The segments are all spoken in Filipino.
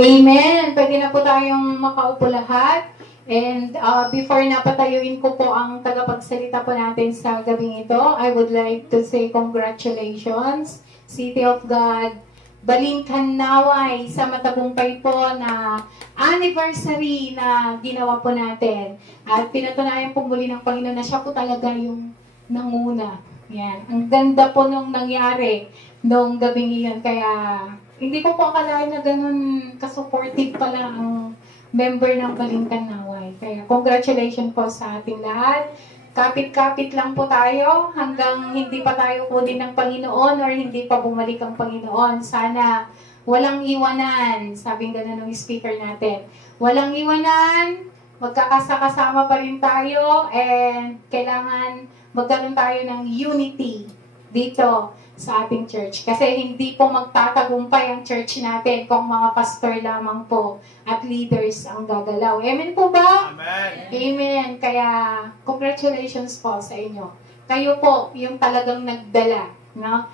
Amen. Pwede na po tayong makaupo lahat. And before na patayuin ko po ang tagapagsalita po natin sa gabing ito, I would like to say congratulations, City of God, Balinghan Naway, sa matagumpay po na anniversary na ginawa po natin. At pinatunayan po muli ng Panginoon na siya po talaga yung nanguna. Yan. Ang ganda po nung nangyari nung gabing iyon. Kaya hindi ko po akalain na ganun ka-supportive pala ang member ng Balinghan Naway. Kaya congratulations po sa ating lahat. Kapit-kapit lang po tayo hanggang hindi pa tayo kunin ng Panginoon or hindi pa bumalik ang Panginoon. Sana walang iwanan. Sabing ganun ng speaker natin. Walang iwanan, magkakasama pa rin tayo, and kailangan magkaroon tayo ng unity dito sa ating church. Kasi hindi po magtatagumpay ang church natin kung mga pastor lamang po at leaders ang gagalaw. Amen po ba? Amen. Amen. Kaya congratulations po sa inyo. Kayo po yung talagang nagdala, no?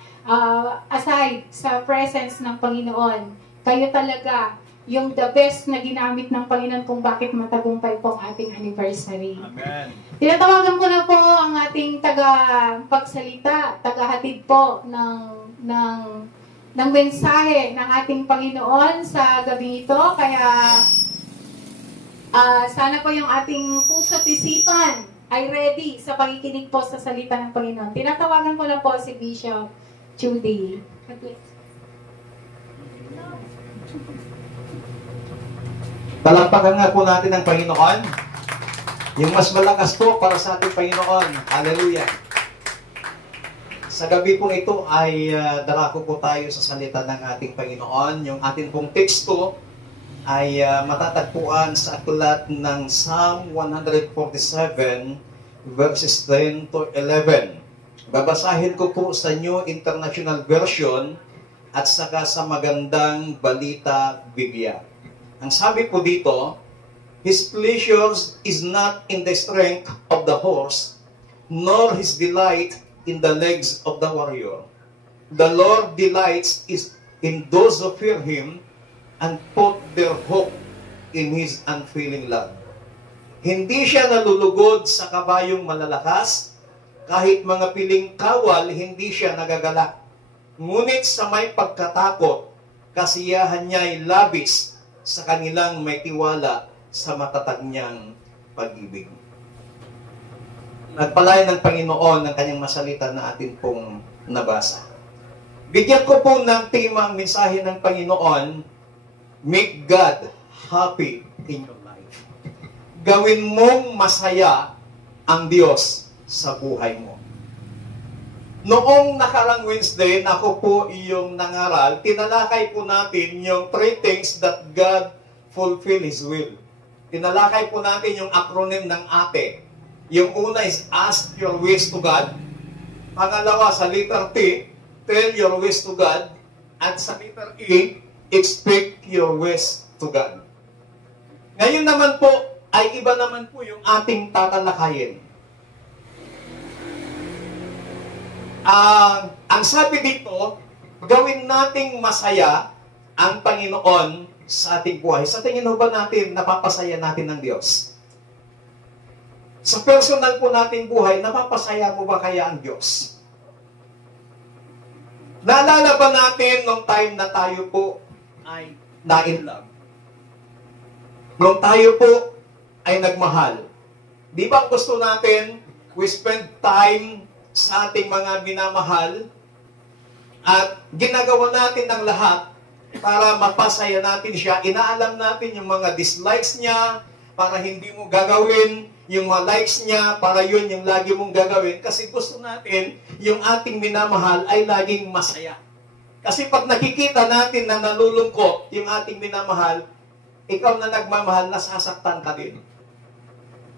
Aside sa presence ng Panginoon, kayo talaga yung the best na ginamit ng Panginoon kung bakit matagumpay po ang ating anniversary. Amen. Tinatawagan ko na po ang ating tagapagsalita, tagahatid po ng mensahe ng ating Panginoon sa gabi ito. Kaya sana po yung ating puso't isipan ay ready sa pakikinig po sa salita ng Panginoon. Tinatawagan ko na po si Bishop Judy. Palakpakan nga po natin ang Panginoon. Yung mas malakas po para sa ating Panginoon. Hallelujah. Sa gabi pong ito ay darako po tayo sa salita ng ating Panginoon. Yung ating pong teksto ay matatagpuan sa aklat ng Psalm 147 verses 10 to 11. Babasahin ko po sa New International Version at saka sa Magandang Balita Biblia. Ang sabi po dito, His pleasure is not in the strength of the horse, nor His delight in the legs of the warrior. The Lord delights in those who fear Him and put their hope in His unfailing love. Hindi siya nalulugod sa kabayong malalakas, kahit mga piling kawal, hindi siya nagagalak. Ngunit sa may pagkatakot, kasiyahan niya ay labis sa kanilang may tiwala sa matatag niyang pag-ibig. Nagpalayan ng Panginoon ng kanyang masalita na atin pong nabasa. Bigyan ko po ng tema ang mensahe ng Panginoon, make God happy in your life. Gawin mong masaya ang Diyos sa buhay mo. Noong nakarang Wednesday, ako po iyong nangaral, tinalakay po natin yung 3 things that God fulfill His will. Tinalakay po natin yung acronym ng ATE. Yung una is ask your ways to God. Pangalawa, sa letter T, tell your ways to God. At sa letter E, expect your ways to God. Ngayon naman po, ay iba naman po yung ating tatalakayin. Ang sabi dito, gawin nating masaya ang Panginoon sa ating buhay. Sa tingin mo ba natin, napapasaya natin ng Diyos? Sa personal po nating buhay, napapasaya mo ba kaya ang Diyos? Naalala ba natin nung time na tayo po ay na-in love? Nung tayo po ay nagmahal. Di ba gusto natin, we spend time sa ating mga minamahal at ginagawa natin ang lahat para mapasaya natin siya. Inaalam natin yung mga dislikes niya para hindi mo gagawin, yung mga likes niya para yun yung lagi mong gagawin kasi gusto natin yung ating minamahal ay laging masaya. Kasi pag nakikita natin na nalulungkot yung ating minamahal, ikaw na nagmamahal, nasasaktan ka din.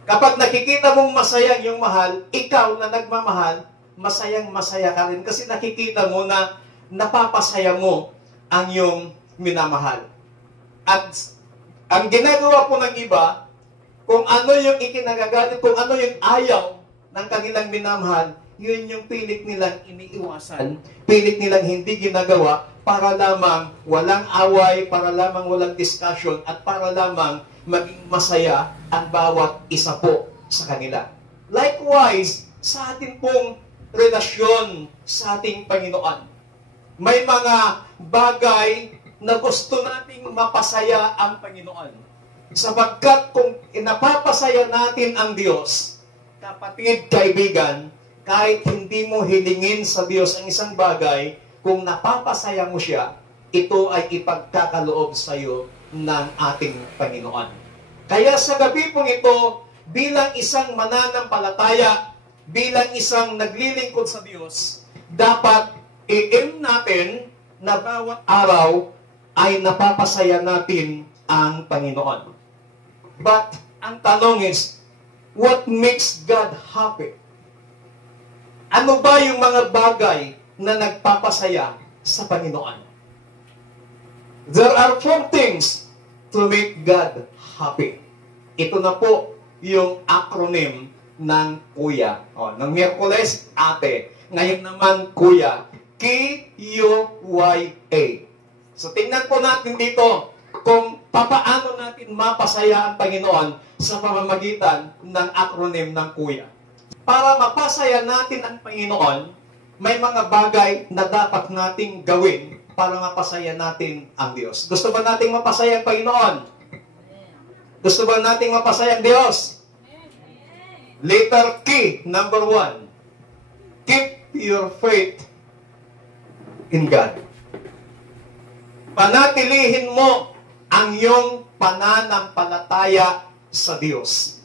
Kapag nakikita mong masaya yung mahal, ikaw na nagmamahal, masayang-masaya ka rin kasi nakikita mo na napapasaya mo ang iyong minamahal. At ang ginagawa po ng iba, kung ano yung ikinagagalit, kung ano yung ayaw ng kanilang minamahal, yun yung pilit nilang iniiwasan, pilit nilang hindi ginagawa para lamang walang away, para lamang walang discussion, at para lamang maging masaya ang bawat isa po sa kanila. Likewise, sa ating pong relasyon sa ating Panginoon, may mga bagay na gusto nating mapasaya ang Panginoon. Sapagkat kung napapasaya natin ang Diyos, kapatid, kaibigan, kahit hindi mo hilingin sa Diyos ang isang bagay, kung napapasaya mo siya, ito ay ipagkakaloob sa iyo ng ating Panginoon. Kaya sa gabi pong ito, bilang isang mananampalataya, bilang isang naglilingkod sa Diyos, dapat i-aim natin na bawat araw ay napapasaya natin ang Panginoon. But ang tanong is, what makes God happy? Ano ba yung mga bagay na nagpapasaya sa Panginoon? There are 4 things to make God happy. Ito na po yung acronym ng Kuya. Ng Miyerkules, Ate. Ngayon naman, Kuya. K-U-Y-A. So, tingnan po natin dito kung papaano natin mapasaya ang Panginoon sa pamamagitan ng acronym ng Kuya. Para mapasaya natin ang Panginoon, may mga bagay na dapat nating gawin para mapasaya natin ang Diyos. Gusto ba nating mapasaya ang Panginoon? Gusto ba nating mapasaya ang Diyos? Letter K, number 1. Keep your faith in God. Panatilihin mo ang iyong pananampalataya sa Diyos.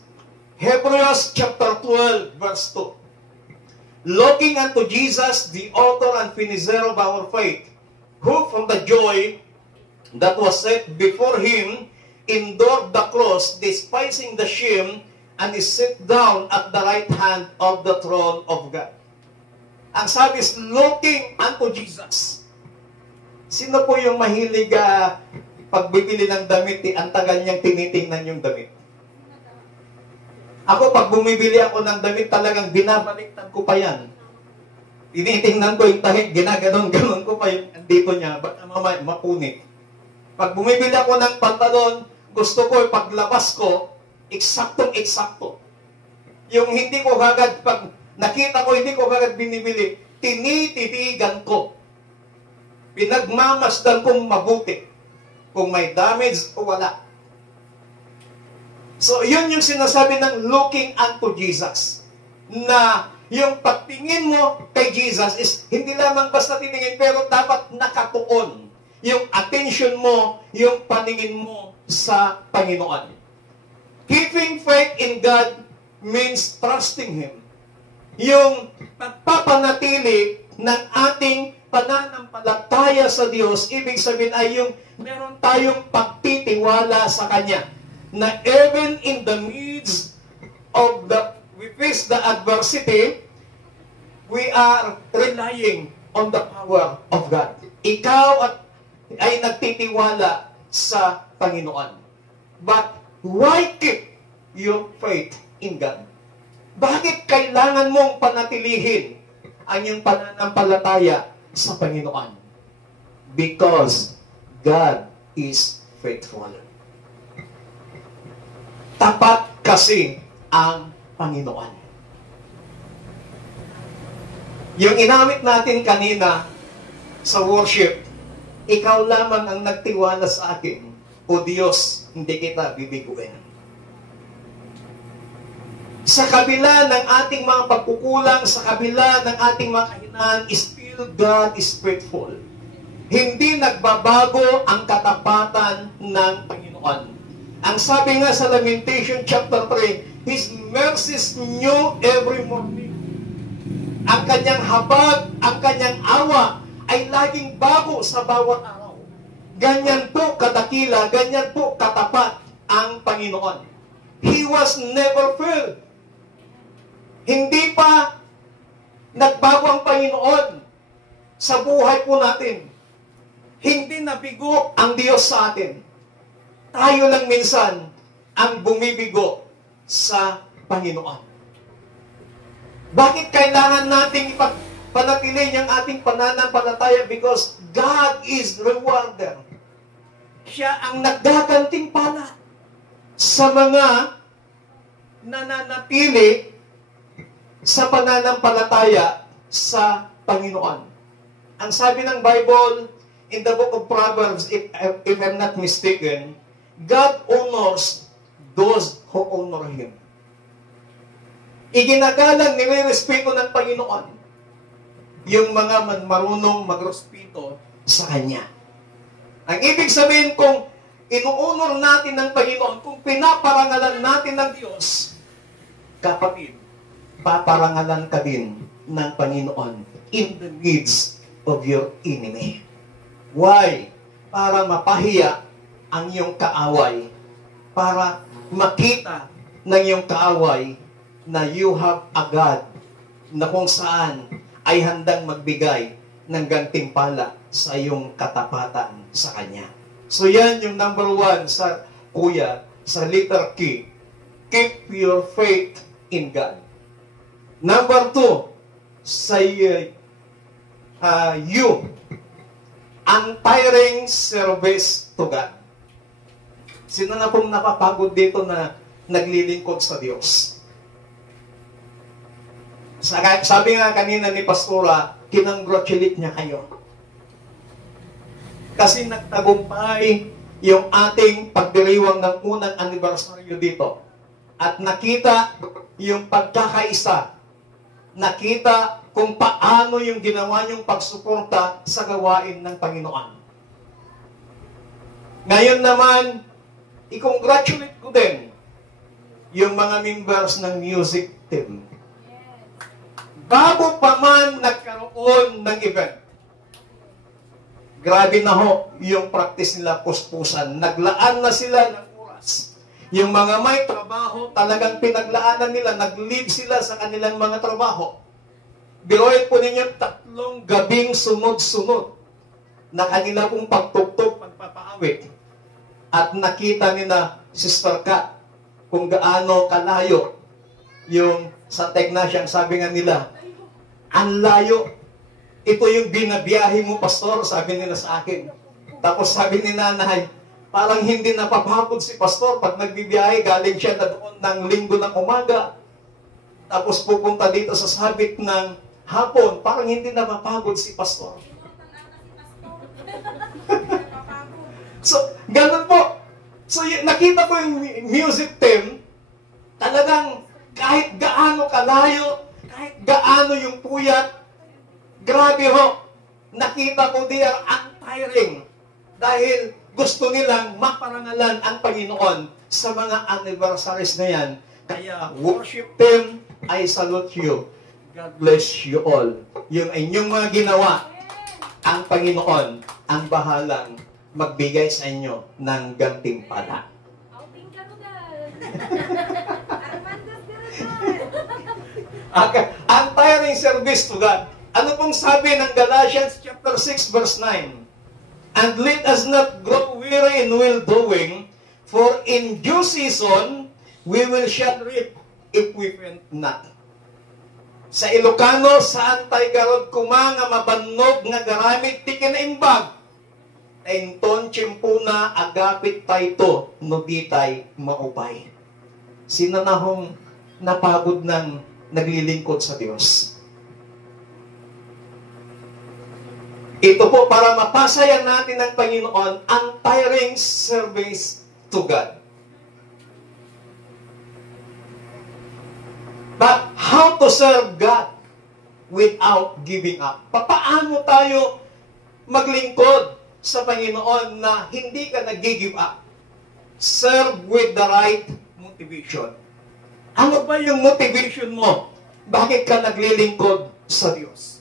Hebrews chapter 12, verse 2. Looking unto Jesus, the author and finisher of our faith, who from the joy that was set before him endured the cross, despising the shame, and is set down at the right hand of the throne of God. Ang sabi is, looking unto Jesus. Sino po yung mahilig pagbibili ng damit, ang tagal niyang tinitingnan yung damit? Ako, pag bumibili ako ng damit, talagang binabaliktad ko pa yan. Tinitingnan ko yung tahig, ginaganon-ganon ko pa yung dito niya, baka mapunit. Pag bumibili ako ng pantalon, gusto ko, paglabas ko, eksaktong-eksakto. Yung hindi ko kagad, pag nakita ko, hindi ko kagad binibili, tinititigan ko. Pinagmamasdan kong mabuti. Kung may damage o wala. So, yun yung sinasabi ng looking unto Jesus. Na yung pagtingin mo kay Jesus is hindi lamang basta tiningin, pero dapat nakatuon. Yung attention mo, yung paningin mo sa Panginoon. Keeping faith in God means trusting Him. Yung pagpapanatili ng ating pananampalataya sa Diyos, ibig sabihin ay yung meron tayong pagtitiwala sa Kanya. Na even in the midst of we face the adversity, we are relying on the power of God. Ikaw ay nagtitiwala sa Panginoon. But why keep your faith in God? Bakit kailangan mong panatilihin ang iyong pananampalataya sa Panginoon? Because God is faithful. Tapat kasi ang Panginoon. Yung inamit natin kanina sa worship, ikaw lamang ang nagtiwala sa akin, O Diyos, hindi kita bibiguin. Sa kabila ng ating mga pagkukulang, sa kabila ng ating mga kahinaan, still God is faithful. Hindi nagbabago ang katapatan ng Panginoon. Ang sabi nga sa Lamentation chapter 3, His mercies new every morning. Ang kanyang habag, ang kanyang awa ay laging bago sa bawat araw. Ganyan po kadakila, ganyan po katapat ang Panginoon. He was never failed. Hindi pa nagbago ang Panginoon sa buhay po natin. Hindi nabigo ang Diyos sa atin. Tayo lang minsan ang bumibigo sa Panginoon. Bakit kailangan nating ipagpanatili ang ating pananampalataya? Because God is rewarder. Siya ang naggagantimpala sa mga nananatili sa pananampalataya sa Panginoon. Ang sabi ng Bible, in the book of Proverbs, if I'm not mistaken, God honors those who honor Him. Iginagalang, nire-respeto ng Panginoon yung mga marunong magrespeto sa Kanya. Ang ibig sabihin, kung inuunor natin ng Panginoon, kung pinaparangalan natin ng Diyos, kapatid, paparangalan ka din ng Panginoon in the midst of your enemy. Why? Para mapahiya ang iyong kaaway. Para makita ng iyong kaaway na you have a God na kung saan ay handang magbigay ng gantimpala sa iyong katapatan sa Kanya. So yan yung number 1 sa kuya, sa letter K. Keep your faith in God. Number 2, sa untiring service to God. Sino na pong napapagod dito na naglilingkod sa Diyos? Sabi nga kanina ni Pastora, kinongratulate niya kayo. Kasi nagtagumpay yung ating pagdiriwang ng unang anibersaryo dito. At nakita yung pagkakaisa. Nakita kung paano yung ginawa niyong pagsuporta sa gawain ng Panginoon. Ngayon naman, i-congratulate ko din yung mga members ng music team. Bago pa man nagkaroon ng event, grabe na ho yung practice nila, puspusan. Naglaan na sila ng oras. Yung mga may trabaho, talagang pinaglaanan nila, nag-leave sila sa kanilang mga trabaho. Biruin po ninyo 3 gabing sunod-sunod na kanila pong pagtugtog, pagpapaawit. At nakita nila, Sister Kat, kung gaano kalayo yung Santa Ignacia, sabi nga nila, ang layo. Ito yung binabiyahe mo, Pastor, sabi nila sa akin. Tapos sabi ni Nanay, parang hindi napapagod si Pastor pag nagbibiyahe, galing siya na doon ng linggo ng umaga. Tapos pupunta dito sa sabit ng hapon, parang hindi napapagod si Pastor. So, ganun po. So, nakita ko yung music team, talagang kahit gaano kalayo, kahit gaano yung puyat, grabe ho, nakita ko they are untiring dahil gusto nilang maparangalan ang Panginoon sa mga anniversaries na yan. Kaya worship team, I salute you. God bless you all. Yung inyong mga ginawa, ang Panginoon ang bahalang magbigay sa inyo ng gantimpala. Untiring service to God. Ano pong sabi ng Galatians chapter 6 verse 9? And let us not grow weary in well-doing, for in due season we will shall reap if we faint not. Sa Ilocano, saan tayo garod kumanga mabannog nga garamit ti kinaimbag? Tainton chimpuna agapit tayo no di tayo maupay. Sino na hong napagod ng naglilingkod sa Diyos? Ito po para mapasaya natin ng Panginoon ang untiring service to God. But how to serve God without giving up? Paano tayo maglingkod sa Panginoon na hindi ka nag-give up? Serve with the right motivation. Ano ba yung motivation mo? Bakit ka naglilingkod sa Diyos?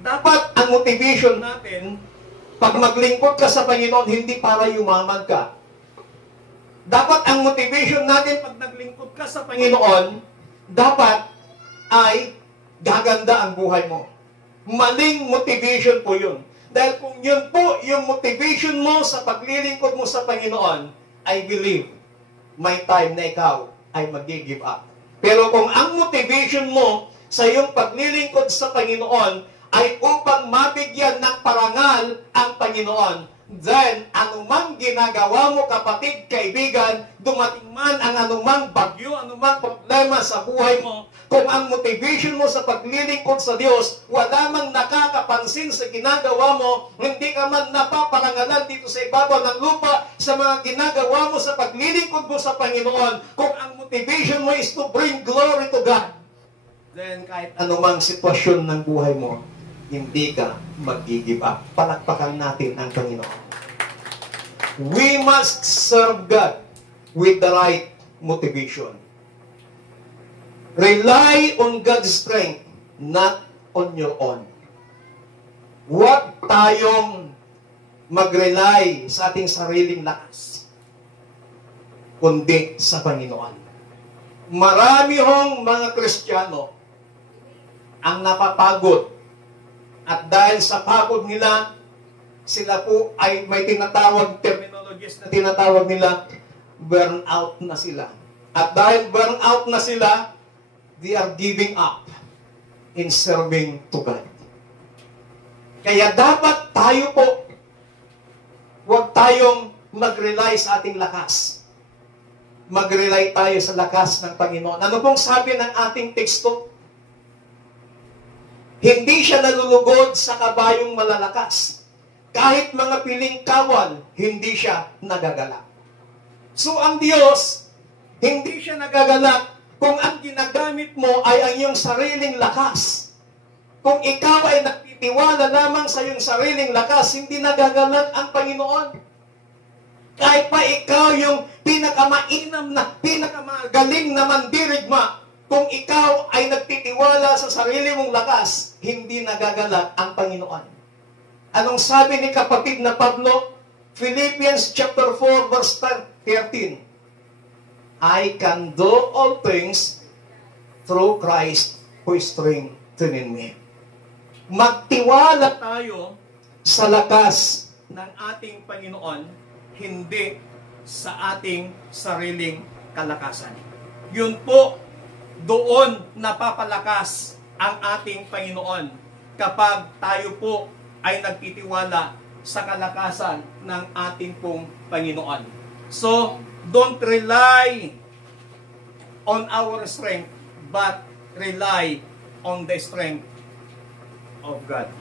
Dapat ang motivation natin, pag maglingkod ka sa Panginoon, hindi para yumaman ka. Dapat ang motivation natin, pag naglingkod ka sa Panginoon, dapat ay gaganda ang buhay mo. Maling motivation po yun. Dahil kung yun po yung motivation mo sa paglilingkod mo sa Panginoon, I believe, may time na ikaw ay mag-give up. Pero kung ang motivation mo sa iyong paglilingkod sa Panginoon ay upang mabigyan ng parangal ang Panginoon, then anumang ginagawa mo, kapatid, kaibigan, dumating man ang anumang bagyo, anumang problema sa buhay mo, kung ang motivation mo sa paglilingkod sa Diyos, wala mang nakakapansin sa ginagawa mo, hindi ka man napaparangalan dito sa ibabaw ng lupa sa mga ginagawa mo sa paglilingkod mo sa Panginoon, kung ang motivation mo is to bring glory to God, then kahit anumang sitwasyon ng buhay mo, hindi ka mag-give up. Palakpakan natin ang Panginoon. We must serve God with the right motivation. Rely on God's strength, not on your own. Huwag tayong mag-rely sa ating sariling lakas, kundi sa Panginoon. Marami hong mga Kristiyano ang napapagod. At dahil sa pagod nila, sila po ay may tinatawag, terminologies na tinatawag nila, burnout na sila. At dahil burnout na sila, they are giving up in serving to God. Kaya dapat tayo po, huwag tayong mag-rely sa ating lakas. Mag-rely tayo sa lakas ng Panginoon. Ano pong sabi ng ating teksto? Hindi siya nalulugod sa kabayong malalakas. Kahit mga piling kawal, hindi siya nagagalak. So ang Diyos, hindi siya nagagalak kung ang ginagamit mo ay ang iyong sariling lakas. Kung ikaw ay nagtitiwala lamang sa iyong sariling lakas, hindi nagagalak ang Panginoon. Kahit pa ikaw yung pinakamainam na, pinakamagaling na mandirigma, kung ikaw ay nagtitiwala sa sarili mong lakas, hindi nagagalak ang Panginoon. Anong sabi ni kapatid na Pablo? Philippians chapter 4 verse 13. I can do all things through Christ who strengthens me. Magtiwala tayo sa lakas ng ating Panginoon, hindi sa ating sariling kalakasan. Yun po, doon napapalakas ang ating Panginoon kapag tayo po ay nagtitiwala sa kalakasan ng ating pong Panginoon. So, don't rely on our strength, but rely on the strength of God.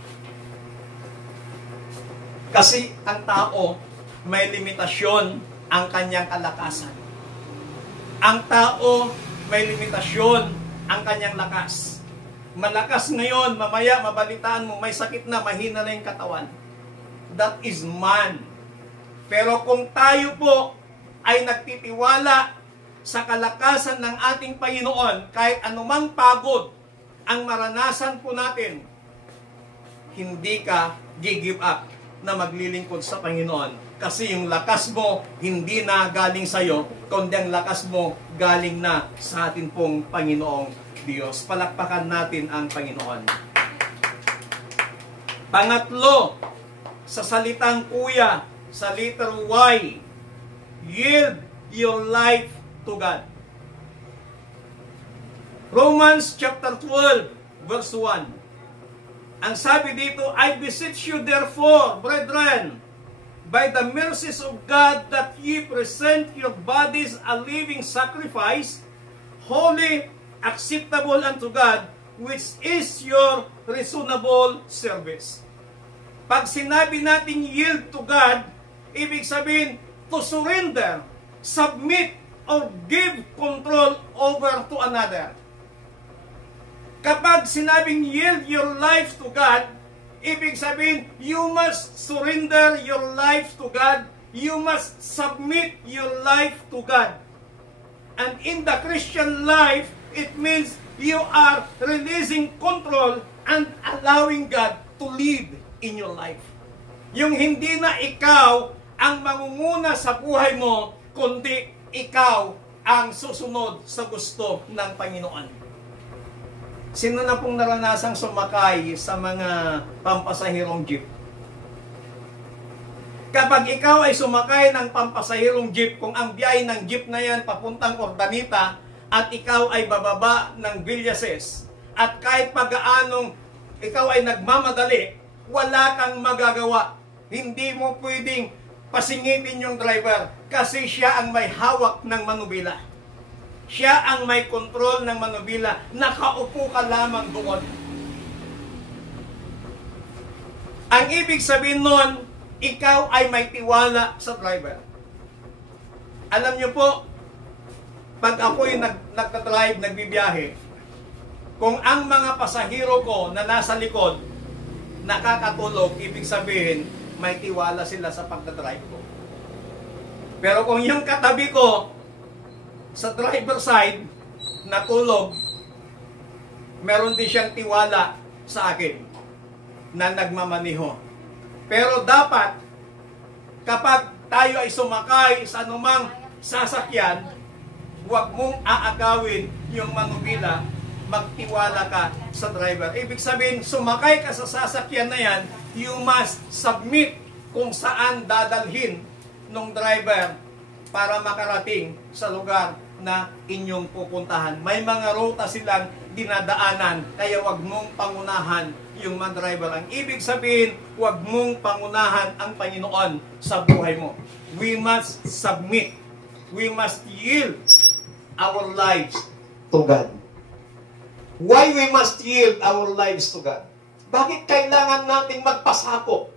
Kasi ang tao, may limitasyon ang kanyang kalakasan. Ang tao, may limitasyon ang kanyang lakas. Malakas ngayon, mamaya mabalitaan mo, may sakit na, mahina na yung katawan. That is man. Pero kung tayo po ay nagtitiwala sa kalakasan ng ating Panginoon, kahit anumang pagod ang maranasan po natin, hindi ka gi-give up na maglilingkod sa Panginoon. Kasi yung lakas mo, hindi na galing sa iyo, kundi ang lakas mo galing na sa atin pong Panginoong Diyos. Palakpakan natin ang Panginoon. Pangatlo, sa salitang kuya, sa letter Y, yield your life to God. Romans chapter 12, verse 1. Ang sabi dito, I beseech you therefore, brethren, by the mercies of God, that ye present your bodies a living sacrifice, holy, acceptable unto God, which is your reasonable service. Pag sinabi natin yield to God, ibig sabihin to surrender, submit, or give control over to another. Kapag sinabing yield your life to God, ibig sabihin, you must surrender your life to God. You must submit your life to God. And in the Christian life, it means you are releasing control and allowing God to lead in your life. Yung hindi na ikaw ang mangunguna sa buhay mo, kundi ikaw ang susunod sa gusto ng Panginoon. Sino na pong naranasang sumakay sa mga pampasahirong jeep? Kapag ikaw ay sumakay ng pampasahirong jeep, kung ang biyahe ng jeep na yan papuntang Ordanita, at ikaw ay bababa ng Villases, at kahit pag-aanong ikaw ay nagmamadali, wala kang magagawa. Hindi mo pwedeng pasingitin yung driver kasi siya ang may hawak ng manubila. Siya ang may control ng manubila. Nakaupo ka lamang doon. Ang ibig sabihin nun, ikaw ay may tiwala sa driver. Alam niyo po, pag ako'y nagtatdrive, nagbibiyahe, kung ang mga pasahero ko na nasa likod, nakakatulog, ibig sabihin, may tiwala sila sa pagdadrive ko. Pero kung yung katabi ko, sa driver side, natulog, meron din siyang tiwala sa akin na nagmamaniho. Pero dapat, kapag tayo ay sumakay sa anumang sasakyan, huwag mong aagawin yung manubila, magtiwala ka sa driver. Ibig sabihin, sumakay ka sa sasakyan na yan, you must submit kung saan dadalhin ng driver para makarating sa lugar na inyong pupuntahan. May mga ruta silang dinadaanan, kaya huwag mong pangunahan yung mga driver. Ang ibig sabihin, huwag mong pangunahan ang Panginoon sa buhay mo. We must submit. We must yield our lives to God. Why we must yield our lives to God? Bakit kailangan nating magpasako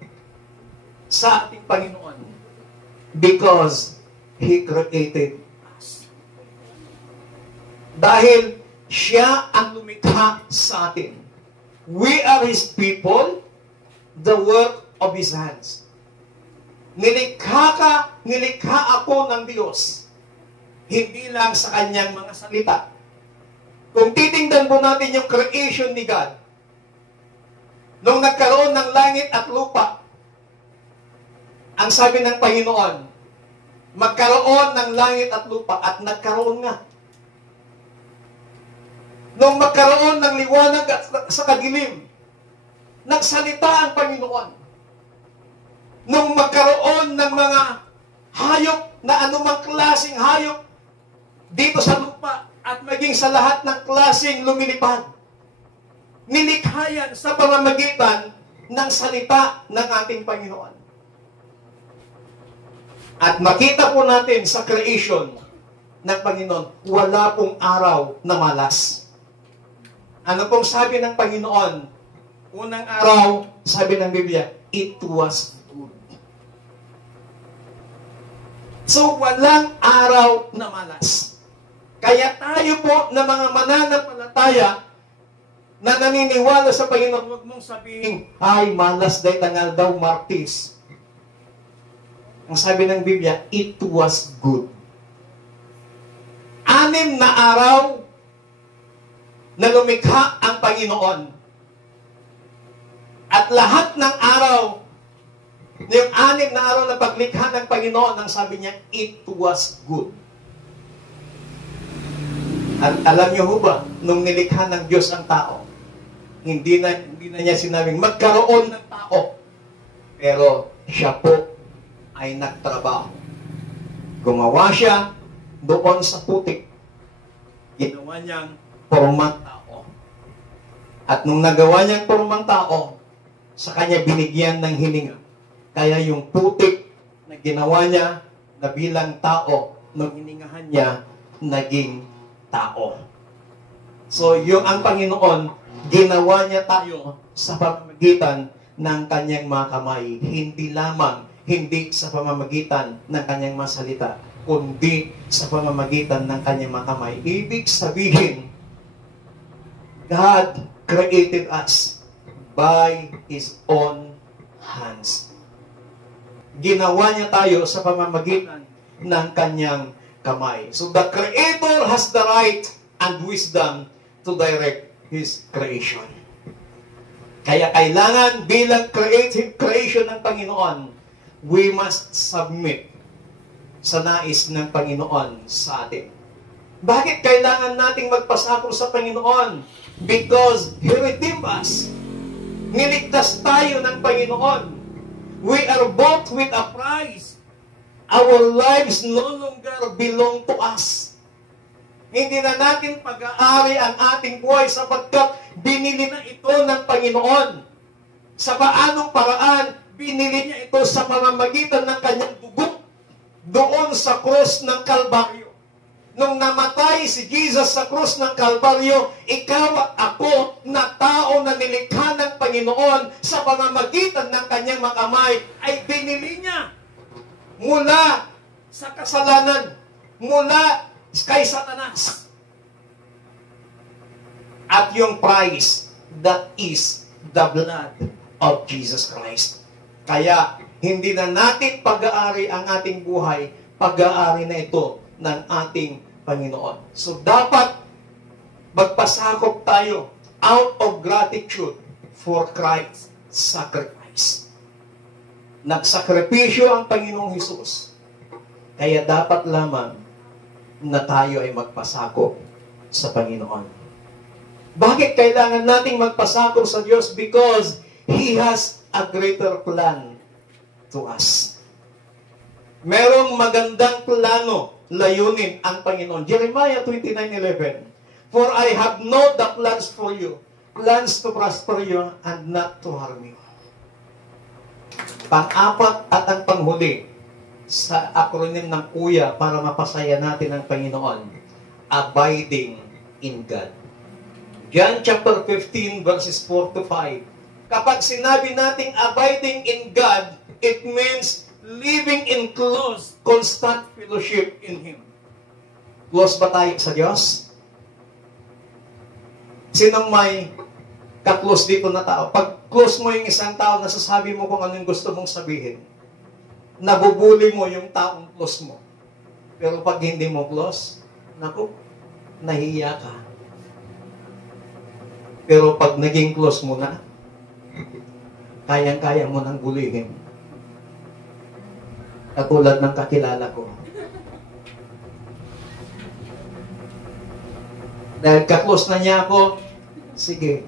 sa ating Panginoon? Because He created us. Dahil siya ang lumikha sa atin. We are His people, the work of His hands. Nilikha ako ng Diyos. Hindi lang sa kanyang mga salita. Kung titingnan po natin yung creation ni God, nung nagkaroon ng langit at lupa, ang sabi ng Panginoon, magkaroon ng langit at lupa, at nagkaroon nga. Nung magkaroon ng liwanag at sa kadilim, nagsalita ang Panginoon. Nung magkaroon ng mga hayop na anumang klaseng hayop dito sa lupa at maging sa lahat ng klaseng lumilipad, nilikha yan sa pamamagitan ng salita ng ating Panginoon. At makita po natin sa creation ng Panginoon, wala pong araw na malas. Ano pong sabi ng Panginoon? Unang araw, sabi ng Biblia, it was good. So, walang araw na malas. Kaya tayo po na mga mananampalataya na naniniwala sa Panginoon, huwag mong sabihin, ay, malas day tangal daw Martis. Ang sabi ng Biblia, it was good. 6 na araw na lumikha ang Panginoon. At lahat ng araw, yung 6 na araw na paglikha ng Panginoon, ang sabi niya, it was good. At alam niyo ho ba, nung nilikha ng Diyos ang tao, hindi na niya sinabing magkaroon ng tao. Pero siya po ay nagtrabaho. Gumawa siya doon sa putik. Ginawa niyang pormang tao. At nung nagawa niyang pormang tao, sa kanya binigyan ng hininga. Kaya yung putik na ginawa niya na bilang tao, nung hiningahan niya, naging tao. So, yung ang Panginoon, ginawa niya tayo sa pamamagitan ng kanyang mga kamay. Hindi sa pamamagitan ng kanyang mga salita, kundi sa pamamagitan ng kanyang mga kamay. Ibig sabihin, God created us by His own hands. Ginawa niya tayo sa pamamagitan ng kanyang kamay. So the Creator has the right and wisdom to direct His creation. Kaya kailangan bilang creation ng Panginoon, we must submit sa nais ng Panginoon sa atin. Bakit kailangan nating magpasako sa Panginoon? Because He redeemed us. Niligtas tayo ng Panginoon. We are bought with a price. Our lives no longer belong to us. Hindi na natin pag-aari ang ating buhay sapagkat binili na ito ng Panginoon. Sa paanong paraan, binili niya ito sa pamamagitan ng kanyang dugo doon sa krus ng Kalbaryo. Nung namatay si Jesus sa krus ng Kalbaryo, ikaw at ako na tao na nilikha ng Panginoon sa pamamagitan ng kanyang mga kamay ay binili niya mula sa kasalanan, mula kay Satanas. At yung price, that is the blood of Jesus Christ. Kaya, hindi na natin pag-aari ang ating buhay, pag-aari na ito ng ating Panginoon. So, dapat magpasakop tayo out of gratitude for Christ's sacrifice. Nagsakripisyo ang Panginoong Hesus. Kaya dapat lamang na tayo ay magpasakop sa Panginoon. Bakit kailangan nating magpasakop sa Diyos? Because He has a greater plan to us. Merong magandang plano, layunin ang Panginoon. Jeremiah 29:11. For I have known the plans for you, plans to prosper you and not to harm you. Pang-apat at ang panghuli sa acronym ng kuya para mapasaya natin ang Panginoon, abiding in God. John chapter 15 verses 4 to 5. Kapag sinabi nating abiding in God, it means living in close, constant fellowship in Him. Close ba tayo sa Diyos? Sinong may ka-close dito na tao? Pag close mo yung isang tao, nasasabi mo kung anong gusto mong sabihin. Nabubuli mo yung taong close mo. Pero pag hindi mo close, naku, nahiya ka. Pero pag naging close mo na, kayang-kaya mo nang bulihin. Katulad ng kakilala ko. Dahil ka-close na niya ako, sige.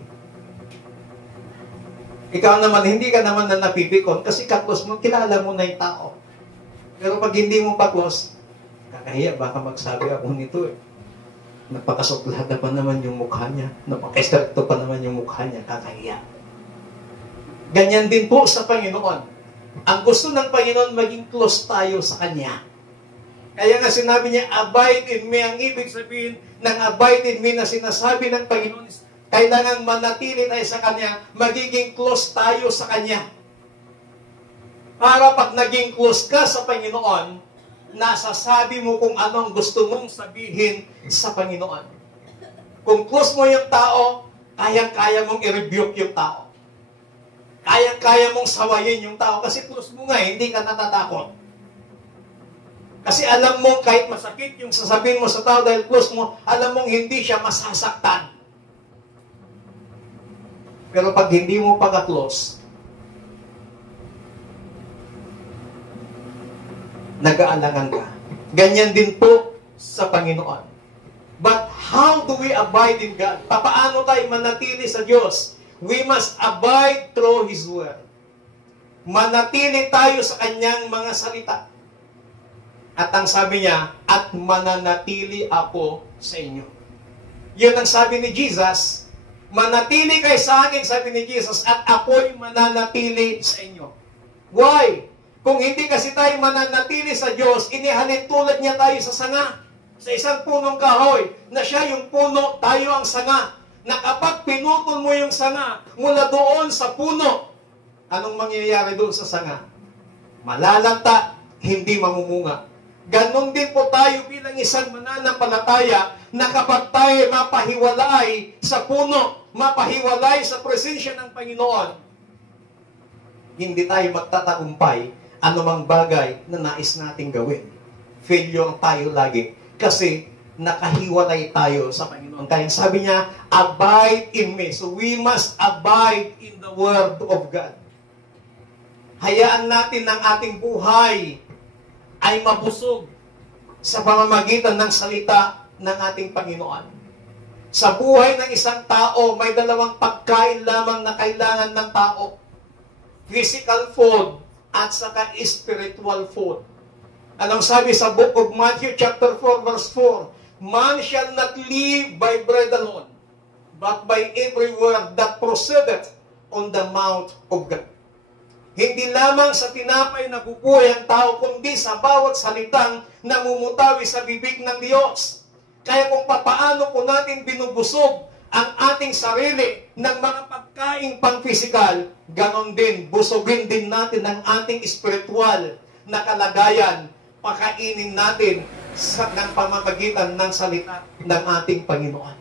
Ikaw naman, hindi ka naman na napipikon kasi ka-close mo, kilala mo na yung tao. Pero pag hindi mo pa close, kakahiya, baka magsabi ako nito eh. Napakasuplada pa naman yung mukha niya. Napaka-esterto pa naman yung mukha niya, kakahiya. Ganyan din po sa Panginoon. Ang gusto ng Panginoon, maging close tayo sa Kanya. Kaya nga sinabi niya, abide in me. Ang ibig sabihin ng abide in me na sinasabi ng Panginoon, kailangan manatili tayo sa Kanya, magiging close tayo sa Kanya. Para pag naging close ka sa Panginoon, nasasabi mo kung anong gusto mong sabihin sa Panginoon. Kung close mo yung tao, kayang-kaya mong i-rebuke yung tao. Kayang-kaya mong sawayin yung tao kasi close mo nga, hindi ka natatakot. Kasi alam mo, kahit masakit yung sasabihin mo sa tao dahil close mo, alam mong hindi siya masasaktan. Pero pag hindi mo pagka-close, nag-aalangan ka. Ganyan din po sa Panginoon. But how do we abide in God? Paano tayo manatili sa Diyos? We must abide through His Word. Manatili tayo sa Kanyang mga salita. At ang sabi niya, at mananatili ako sa inyo. Yun ang sabi ni Jesus, manatili kayo sa akin, sabi ni Jesus, at ako'y mananatili sa inyo. Why? Kung hindi kasi tayo mananatili sa Diyos, inihalin tulad niya tayo sa sanga. Sa isang punong kahoy, na siya yung puno, tayo ang sanga. Na kapag pinutol mo yung sanga mula doon sa puno, anong mangyayari doon sa sanga? Malalanta, hindi mamumunga. Ganon din po tayo bilang isang mananampalataya na kapag tayo mapahiwalay sa puno, mapahiwalay sa presensya ng Panginoon, hindi tayo magtatagumpay anumang bagay na nais nating gawin. Failure tayo lagi kasi nakahiwalay tayo sa Panginoon. Kaya sabi niya, abide in me. So we must abide in the Word of God. Hayaan natin ng ating buhay ay mabusog sa pamamagitan ng salita ng ating Panginoon. Sa buhay ng isang tao, may dalawang pagkain lamang na kailangan ng tao. Physical food at saka spiritual food. Anong sabi sa book of Matthew chapter 4 verse 4? man shall not live by bread alone, but by every word that proceedeth on the mouth of God. Hindi lamang sa tinapay nabubuhay ang tao, kundi sa bawat salitang namumutawi sa bibig ng Diyos. Kaya kung papaano po natin binubusog ang ating sarili ng mga pagkain pang-pisikal, ganon din, busugin din natin ang ating spiritual na kalagayan, pakainin natin ng pamamagitan ng salita ng ating Panginoon.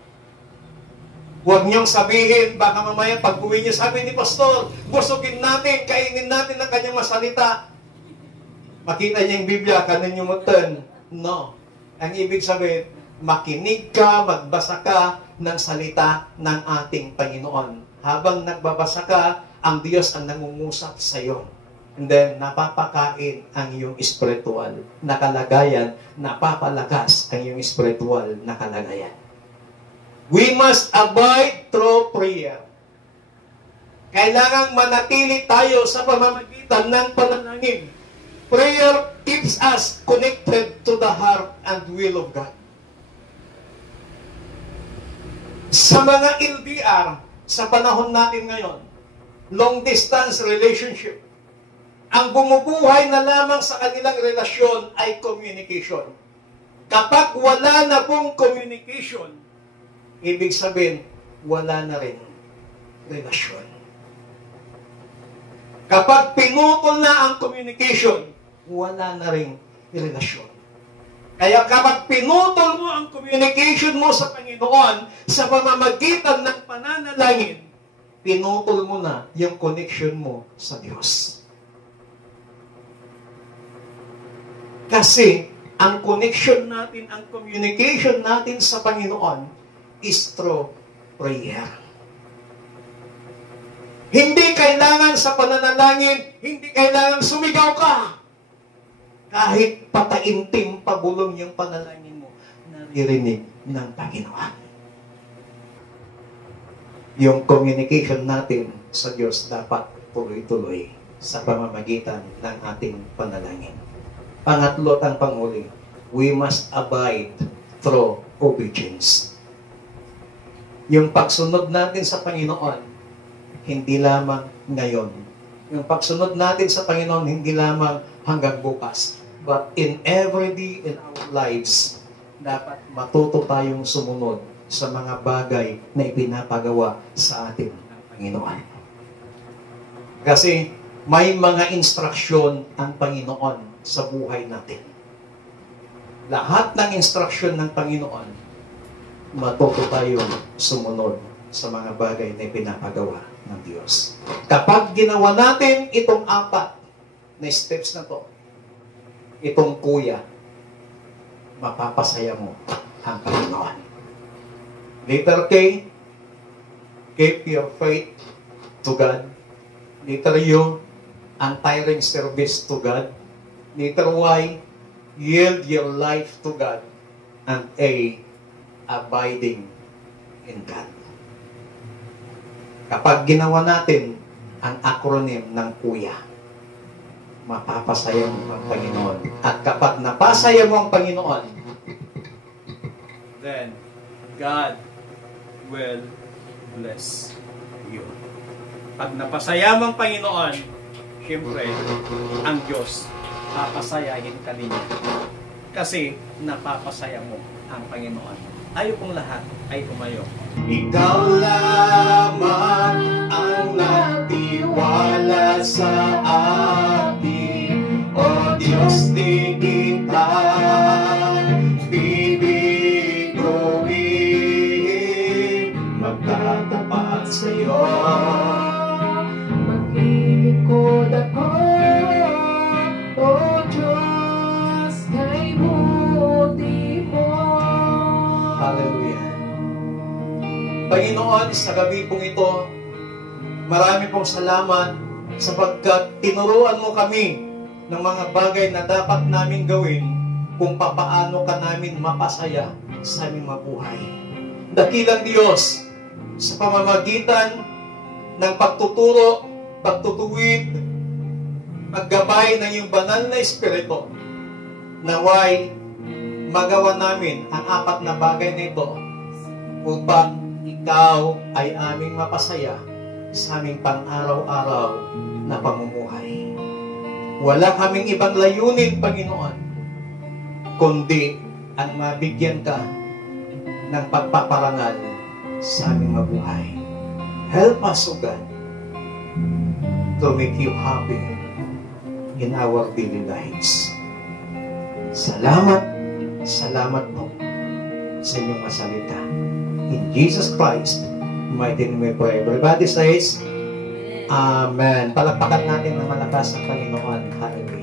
Huwag niyong sabihin, baka mamaya pag-uwi niyo, sabi ni Pastor, busugin natin, kainin natin ang kanyang masalita. Makita niya yung Biblia, kanin yung mutan. No. Ang ibig sabihin, makinig ka, magbasa ka ng salita ng ating Panginoon. Habang nagbabasa ka, ang Diyos ang nangungusap sa iyo. And then, napapakain ang iyong spiritual na kalagayan, napapalakas ang iyong spiritual na kalagayan. We must abide through prayer. Kailangang manatili tayo sa pamamagitan ng panalangin. Prayer keeps us connected to the heart and will of God. Sa mga LDR, sa panahon natin ngayon, long distance relationship, ang bumubuhay na lamang sa kanilang relasyon ay communication. Kapag wala na pong communication, ibig sabihin, wala na rin relasyon. Kapag pinutol na ang communication, wala na rin relasyon. Kaya kapag pinutol mo ang communication mo sa Panginoon sa pamamagitan ng pananalangin, pinutol mo na yung connection mo sa Diyos. Kasi ang connection natin, ang communication natin sa Panginoon is through prayer. Hindi kailangan sa pananalangin, hindi kailangan sumigaw ka. Kahit pataimtim, pabulong yung panalangin mo, naririnig ng Panginoon. Yung communication natin sa Diyos dapat tuloy-tuloy sa pamamagitan ng ating panalangin. Pangatlo at ang panguli, we must abide through obedience. Yung pagsunod natin sa Panginoon, hindi lamang ngayon. Yung pagsunod natin sa Panginoon, hindi lamang hanggang bukas. But in every day in our lives, dapat matuto tayong sumunod sa mga bagay na ipinapagawa sa atin ng Panginoon. Kasi may mga instruksyon ang Panginoon sa buhay natin. Lahat ng instruksyon ng Panginoon, matuto tayong sumunod sa mga bagay na ipinapagawa ng Diyos. Kapag ginawa natin itong apat na steps na to, itong kuya, mapapasaya mo ang Panginoon. Letter K, keep your faith to God. Letter U, untiring service to God. Letter Y, yield your life to God. And A, abiding in God. Kapag ginawa natin ang acronym ng kuya, mapapasaya mo ang Panginoon. At kapag napasaya mo ang Panginoon, then God will bless you. Pag napasaya mo ang Panginoon, siyempre, ang Diyos papasayahin ka ninyo. Kasi napapasaya mo ang Panginoon. Ayaw kong lahat ay umayo. Ikaw lamang ang nagtiwala sa akin, O Diyos di kita bibiguin, magtatapat sa iyo. Magkilikod ako, O Diyos, kay buti mo. Hallelujah. Panginoon, sa gabi pong ito, marami pong salamat sapagkat tinuruan mo kami ng mga bagay na dapat namin gawin kung papaano ka namin mapasaya sa aming mabuhay. Dakilang Diyos, sa pamamagitan ng pagtuturo, pagtutuwid, paggabay ng iyong banal na Espiritu, naway magawa namin ang apat na bagay na ito upang ikaw ay aming mapasaya sa aming pang-araw-araw na pamumuhay. Wala kaming ibang layunin, Panginoon, kundi ang mabigyan ka ng pagpaparangal sa aming mabuhay. Help us, O God, to make you happy in our daily lives. Salamat, salamat po sa inyong masalita. In Jesus Christ, mighty name we pray. Everybody says, Amen. Palakpakan natin ng malakas ang Panginoon. Hallelujah.